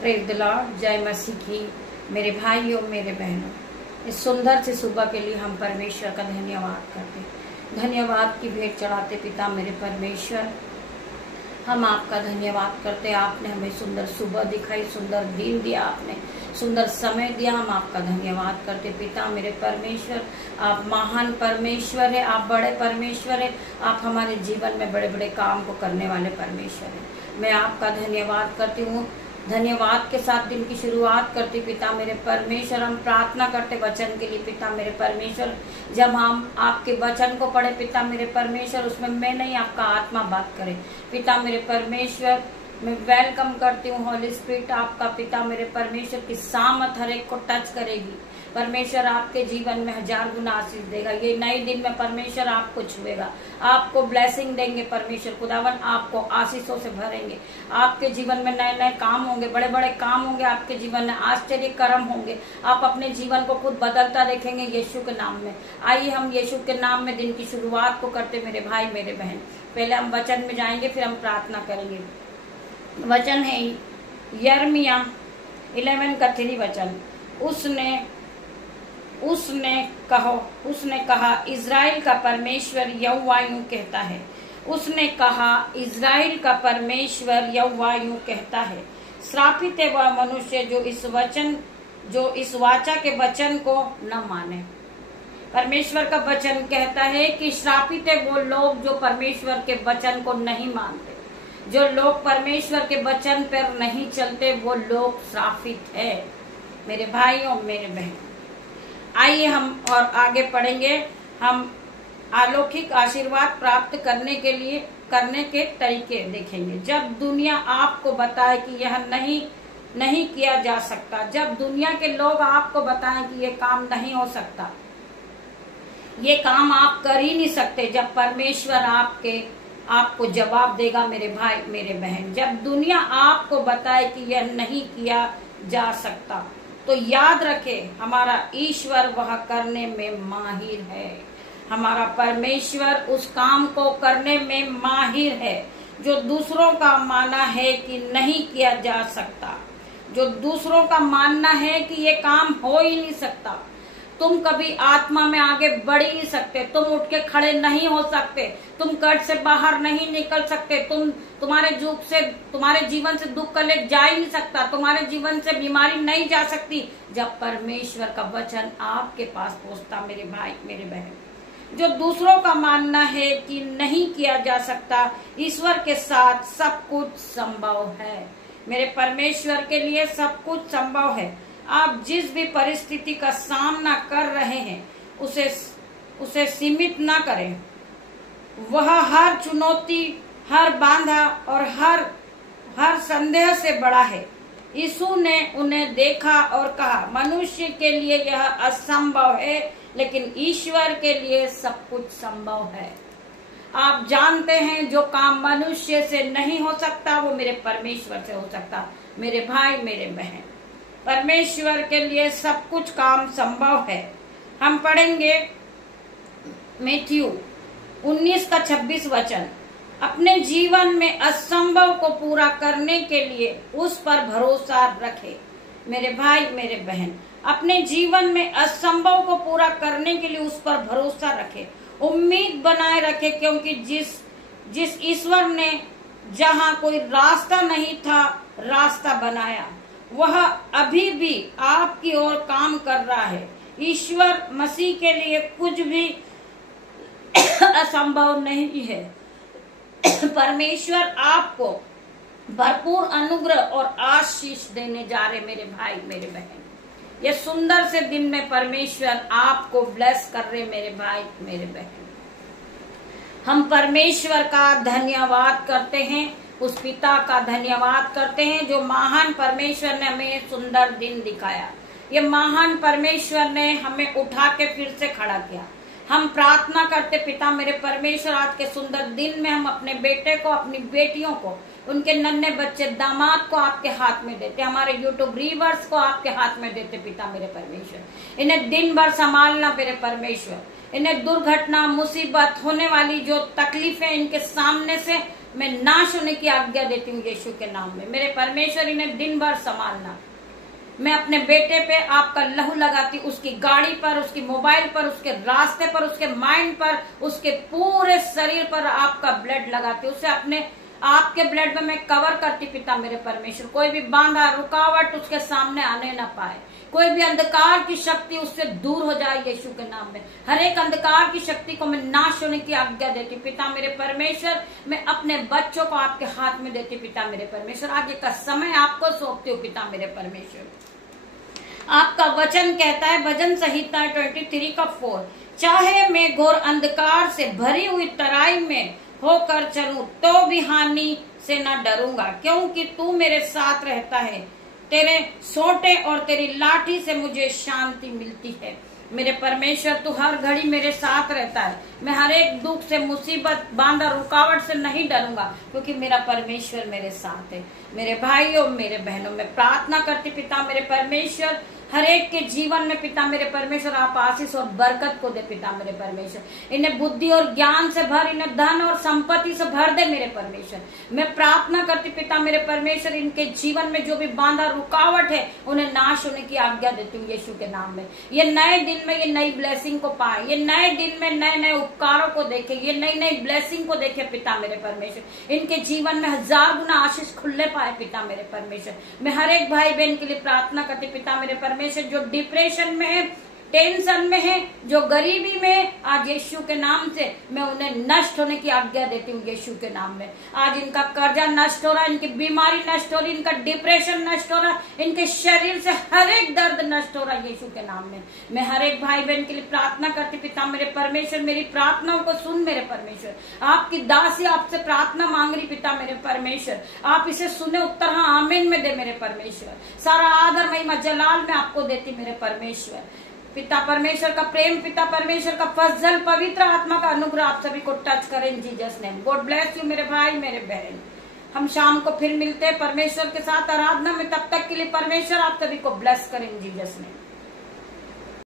Praise the Lord. जय मसीह की। मेरे भाइयों, मेरे बहनों, इस सुंदर से सुबह के लिए हम परमेश्वर का धन्यवाद करते हैं। धन्यवाद की भेंट चढ़ाते पिता मेरे परमेश्वर, हम आपका धन्यवाद करते। आपने हमें सुंदर सुबह दिखाई, सुंदर दिन दिया, आपने सुंदर समय दिया। हम आपका धन्यवाद करते पिता मेरे परमेश्वर। आप महान परमेश्वर है, आप बड़े परमेश्वर है, आप हमारे जीवन में बड़े बड़े काम को करने वाले परमेश्वर है। मैं आपका धन्यवाद करती हूँ। धन्यवाद के साथ दिन की शुरुआत करती पिता मेरे परमेश्वर। हम प्रार्थना करते वचन के लिए पिता मेरे परमेश्वर। जब हम आपके वचन को पढ़े पिता मेरे परमेश्वर, उसमें मैं नहीं, आपका आत्मा बात करे पिता मेरे परमेश्वर। मैं वेलकम करती हूँ हॉली स्पिरिट, आपका पिता मेरे परमेश्वर की सामर्थ हर एक को टच करेगी परमेश्वर। आपके जीवन में 1000 गुना आशीष देगा। ये नए दिन में परमेश्वर आपको छुएगा, आपको ब्लेसिंग देंगे परमेश्वर खुदावन, आपको आशीषों से भरेंगे। आपके जीवन में नए नए काम होंगे, बड़े बड़े काम होंगे आपके जीवन में, आश्चर्य कर्म होंगे। आप अपने जीवन को खुद बदलता देखेंगे यीशु के नाम में। आइए हम यीशु के नाम में दिन की शुरुआत को करते मेरे भाई मेरे बहन। पहले हम वचन में जाएंगे, फिर हम प्रार्थना करेंगे। वचन है यिर्मयाह 11 का 3 वचन। उसने कहा इज़राइल का परमेश्वर यहोवा यूं कहता है। उसने कहा इज़राइल का परमेश्वर यहोवा यूं कहता है, श्रापित है वह मनुष्य जो इस वाचा के वचन को न माने। परमेश्वर का वचन कहता है कि श्रापित है वो लोग जो परमेश्वर के वचन को नहीं मानते। जो लोग परमेश्वर के वचन पर नहीं चलते वो लोग श्रापित है मेरे भाइयों मेरे बहन। आइए हम और आगे पढ़ेंगे। हम अलौकिक आशीर्वाद प्राप्त करने के तरीके देखेंगे। जब दुनिया आपको बताए कि यह नहीं किया जा सकता, जब दुनिया के लोग आपको बताएं कि ये काम नहीं हो सकता, ये काम आप कर ही नहीं सकते, जब परमेश्वर आपको जवाब देगा मेरे भाई मेरे बहन। जब दुनिया आपको बताए कि यह नहीं किया जा सकता, तो याद रखें हमारा ईश्वर वह करने में माहिर है। हमारा परमेश्वर उस काम को करने में माहिर है जो दूसरों का मानना है कि नहीं किया जा सकता, जो दूसरों का मानना है कि ये काम हो ही नहीं सकता। तुम कभी आत्मा में आगे बढ़ ही नहीं सकते, तुम उठ के खड़े नहीं हो सकते, तुम कट से बाहर नहीं निकल सकते, तुम्हारे जीवन से दुख कलेश जा ही नहीं सकता, तुम्हारे जीवन से बीमारी नहीं जा सकती जब परमेश्वर का वचन आपके पास पहुंचता मेरे भाई मेरे बहन। जो दूसरों का मानना है कि नहीं किया जा सकता, ईश्वर के साथ सब कुछ संभव है। मेरे परमेश्वर के लिए सब कुछ संभव है। आप जिस भी परिस्थिति का सामना कर रहे हैं उसे सीमित ना करें। वह हर चुनौती, हर बाधा और हर संदेह से बड़ा है। यीशु ने उन्हें देखा और कहा, मनुष्य के लिए यह असंभव है लेकिन ईश्वर के लिए सब कुछ संभव है। आप जानते हैं जो काम मनुष्य से नहीं हो सकता वो मेरे परमेश्वर से हो सकता। मेरे भाई मेरे बहन, परमेश्वर के लिए सब कुछ काम संभव है। हम पढ़ेंगे मैथ्यू 19 का 26 वचन। अपने जीवन में असंभव को पूरा करने के लिए उस पर भरोसा रखें मेरे भाई मेरे बहन। अपने जीवन में असंभव को पूरा करने के लिए उस पर भरोसा रखें, उम्मीद बनाए रखें, क्योंकि जिस ईश्वर ने जहां कोई रास्ता नहीं था रास्ता बनाया, वह अभी भी आपकी ओर काम कर रहा है। ईश्वर मसीह के लिए कुछ भी असंभव नहीं है। परमेश्वर आपको भरपूर अनुग्रह और आशीष देने जा रहे मेरे भाई मेरे बहन। ये सुंदर से दिन में परमेश्वर आपको ब्लेस कर रहे मेरे भाई मेरे बहन। हम परमेश्वर का धन्यवाद करते हैं, उस पिता का धन्यवाद करते हैं जो महान परमेश्वर ने हमें सुंदर दिन दिखाया। ये महान परमेश्वर ने हमें उठा के फिर से खड़ा किया। हम प्रार्थना करते पिता मेरे परमेश्वर, आज के सुंदर दिन में हम अपने बेटे को, अपनी बेटियों को, उनके नन्हे बच्चे, दामाद को आपके हाथ में देते, हमारे यूट्यूब रीवर्स को आपके हाथ में देते पिता मेरे परमेश्वर। इन्हें दिन भर संभालना मेरे परमेश्वर। इन्हें दुर्घटना, मुसीबत, होने वाली जो तकलीफें इनके सामने से मैं नाश होने की आज्ञा देती हूँ यीशु के नाम में। मेरे परमेश्वर इन्हें दिन भर संभालना। मैं अपने बेटे पे आपका लहू लगाती, उसकी गाड़ी पर, उसकी मोबाइल पर, उसके रास्ते पर, उसके माइंड पर, उसके पूरे शरीर पर आपका ब्लड लगाती, उसे अपने आपके ब्लड में मैं कवर करती पिता मेरे परमेश्वर। कोई भी बांधा रुकावट उसके सामने आने ना पाए, कोई भी अंधकार की शक्ति उससे दूर हो जाए यीशु के नाम में। हर एक अंधकार की शक्ति को मैं नाश होने की आज्ञा देती पिता मेरे परमेश्वर। मैं अपने बच्चों को आपके हाथ में देती पिता मेरे परमेश्वर। आगे का समय आपको सौंपती हूँ पिता मेरे परमेश्वर। आपका वचन कहता है भजन संहिता 23:4, चाहे मैं घोर अंधकार से भरी हुई तराई में होकर चलूं तो भी हानि से न डरूंगा, क्योंकि तू मेरे साथ रहता है। तेरे सोंटे और तेरी लाठी से मुझे शांति मिलती है। मेरे परमेश्वर तू हर घड़ी मेरे साथ रहता है। मैं हर एक दुख से, मुसीबत, बांधा, रुकावट से नहीं डरूंगा, क्योंकि मेरा परमेश्वर मेरे साथ है। मेरे भाइयों, मेरे बहनों, मैं प्रार्थना करती पिता मेरे परमेश्वर, हर एक के जीवन में पिता मेरे परमेश्वर आप आशीष और बरकत को दे पिता मेरे परमेश्वर। इन्हें बुद्धि और ज्ञान से भर, इन्हें धन और संपत्ति से भर दे मेरे परमेश्वर। मैं प्रार्थना करती पिता मेरे परमेश्वर, इनके जीवन में जो भी बांधा रुकावट है उन्हें नाश होने की आज्ञा देती हूँ यीशु के नाम में। ये नए दिन में ये नई ब्लेसिंग को पाए, ये नए दिन में नए नए उपकारों को देखे, ये नई नई ब्लेसिंग को देखे पिता मेरे परमेश्वर। इनके जीवन में 1000 गुना आशीष खुलने पाए पिता मेरे परमेश्वर। मैं हर एक भाई बहन के लिए प्रार्थना करती पिता मेरे परमेश्वर, जो डिप्रेशन में है, टेंशन में है, जो गरीबी में, आज यीशु के नाम से मैं उन्हें नष्ट होने की आज्ञा देती हूँ यीशु के नाम में। आज इनका कर्जा नष्ट हो रहा है, इनकी बीमारी नष्ट हो रही, इनका डिप्रेशन नष्ट हो रहा, इनके शरीर से हर एक दर्द नष्ट हो रहा है यीशु के नाम में। मैं हर एक भाई बहन के लिए प्रार्थना करती पिता मेरे परमेश्वर। मेरी प्रार्थनाओं को सुन मेरे परमेश्वर। आपकी दासी आपसे प्रार्थना मांग रही पिता मेरे परमेश्वर, आप इसे सुने, उत्तर हाँ आमीन में दे मेरे परमेश्वर। सारा आदर महिमा जलाल में आपको देती मेरे परमेश्वर। पिता परमेश्वर का प्रेम, पिता परमेश्वर का फजल, पवित्र आत्मा का अनुग्रह आप सभी को टच करें इन Jesus name. God bless you मेरे भाई मेरे बहन। हम शाम को फिर मिलते हैं परमेश्वर के साथ आराधना में। तब तक के लिए परमेश्वर आप सभी को ब्लेस करें इन जीसस नेम।